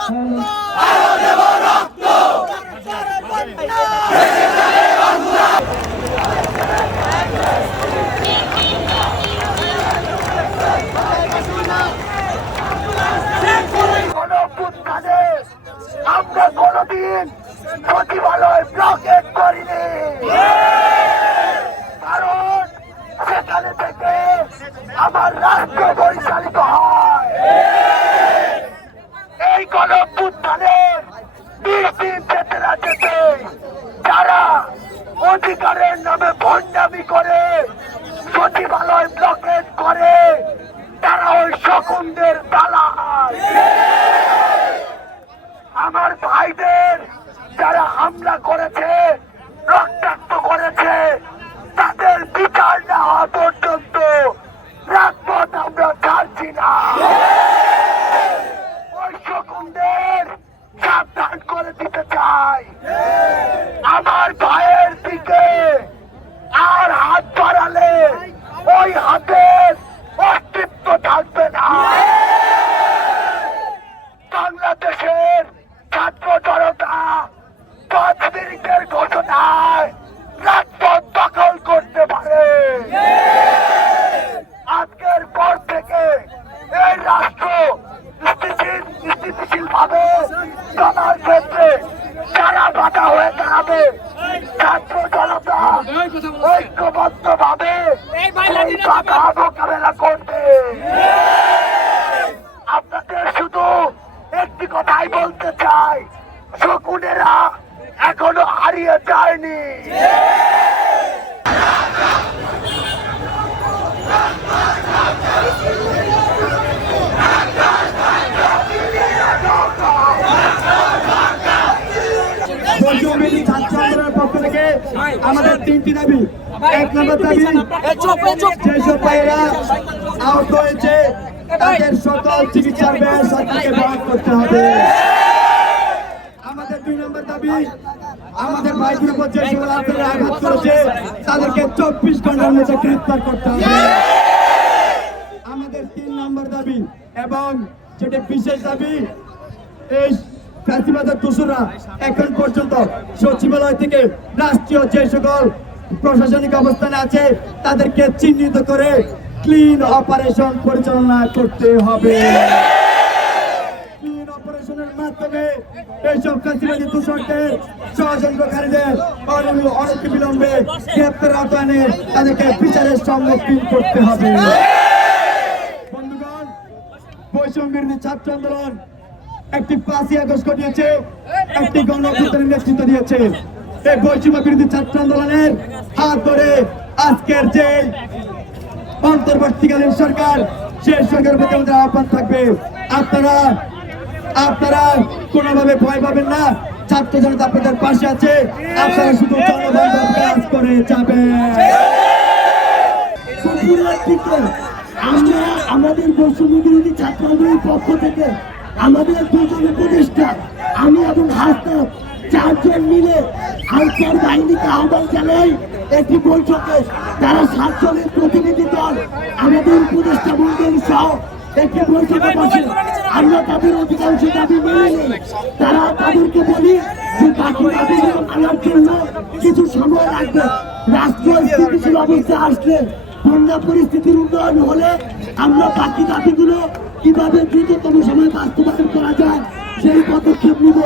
আমরা কোনদিন সচিবালয় ব্লকেট করিনি, কারণ সেখানে থেকে আমার রাষ্ট্র পরিচালিত হয়। এই গণঅভ্যুত্থানের 20 দিন যেতে না যেতে যারা অধিকারের নামে ভণ্ডামি করে সচিবালয় ব্লকেট করে তারা ওই শকুনদের দালাল। আমার ভাইদের যারা হামলা করেছে, রক্তাক্ত করেছে, তাদের বিচার না হওয়া পর্যন্ত রাজপথ আমরা ছাড়ছি না। ওই শকুনদের সাবধান করে দিতে চাই, আমার ভাইয়ের দিকে আর হাত বাড়ালে ওই হাতের অস্তিত্ব থাকবে না। বাংলাদেশের ছাত্র জনতা 5 মিনিটের ঘোষণায় রাজপথ দখল করতে পারে। আজকের পর থেকে এই রাষ্ট্র স্থিতিশীল ভাবে চলার ক্ষেত্রে যারা বাধা হয়ে দাঁড়াবে, ছাত্র জনতা ঐক্যবদ্ধ ভাবে বাধা মোকাবেলা করবে। আপনাদের শুধু একটি কথাই বলতে চাই, শকুনেরা এখনো হারিয়ে যায়নি। ছাত্র আন্দোলনের পক্ষ থেকে আমাদের 3টি দাবি। 1 নম্বর দাবি, যেসব ভাইয়েরা আহত হয়েছে তাদের সকল চিকিৎসার ব্যয় সরকারকে বহন করতে হবে। আমাদের 2 নম্বর দাবি, আমাদের ভাইদের উপর যে সকল আঘাত করেছে তাদেরকে 24 ঘন্টার মধ্যে গ্রেফতার করতে হবে। আমাদের 3 নম্বর দাবি এবং যেটি বিশেষ দাবি, এই ফ্যাসিবাদের দোষরা এখন পর্যন্ত সচিবালয় থেকে রাষ্ট্রীয় যে সকল প্রশাসনিক অবস্থানে আছে তাদেরকে চিহ্নিত করে ক্লিন অপারেশন পরিচালনা করতে হবে। ক্লিন অপারেশনের মাধ্যমে এইসব ফ্যাসিবাদী দোষরদের ষড়যন্ত্রকারীদের অনতিবিলম্বে গ্রেপ্তার আওতায় তাদেরকে বিচারের সম্মুখীন করতে হবে। বন্ধুগণ, বৈষম্য বিরোধী ছাত্র আন্দোলন একটি 5ই আগস্ট ঘটিয়েছে, একটি গণঅভ্যুত্থানের নেতৃত্ব দিয়েছে। এই বৈষম্য বিরোধী ছাত্র আন্দোলনের হাত ধরে আজকের যে অন্তর্বর্তীকালীন সরকার, সেই সরকারের প্রতি আমাদের আহ্বান থাকবে, আপনারা কোনোভাবে ভয় পাবেন না। ছাত্র জনতা আপনাদের পাশে আছে, আপনারা শুধু জনগণের কাজ করে যাবেন। আমরা আমাদের বৈষম্য বিরোধী ছাত্র আন্দোলনের পক্ষ থেকে আমাদের 2 জন উপদেষ্টা, আমি এবং হাসনাত 4 জন মিলে আনসার বাহিনীকে আহ্বান জানাই একটি বৈঠকে। তারা 7 জনের প্রতিনিধি দল আমাদের উপদেষ্টা মন্ডল সহ একটি বৈঠকে বসে। আমরা তাদের অধিকাংশ দাবি মেনে নিই। তাদেরকে বলি যে বাকি দাবিগুলো মানার জন্য কিছু সময় লাগবে। রাষ্ট্র স্থিতিশীল অবস্থায় আসলে, বন্যা পরিস্থিতির উন্নয়ন হলে আমরা বাকি দাবিগুলো কিভাবে দ্রুততম সময় বাস্তবায়ন করা যায় সেই পদক্ষেপ নিব।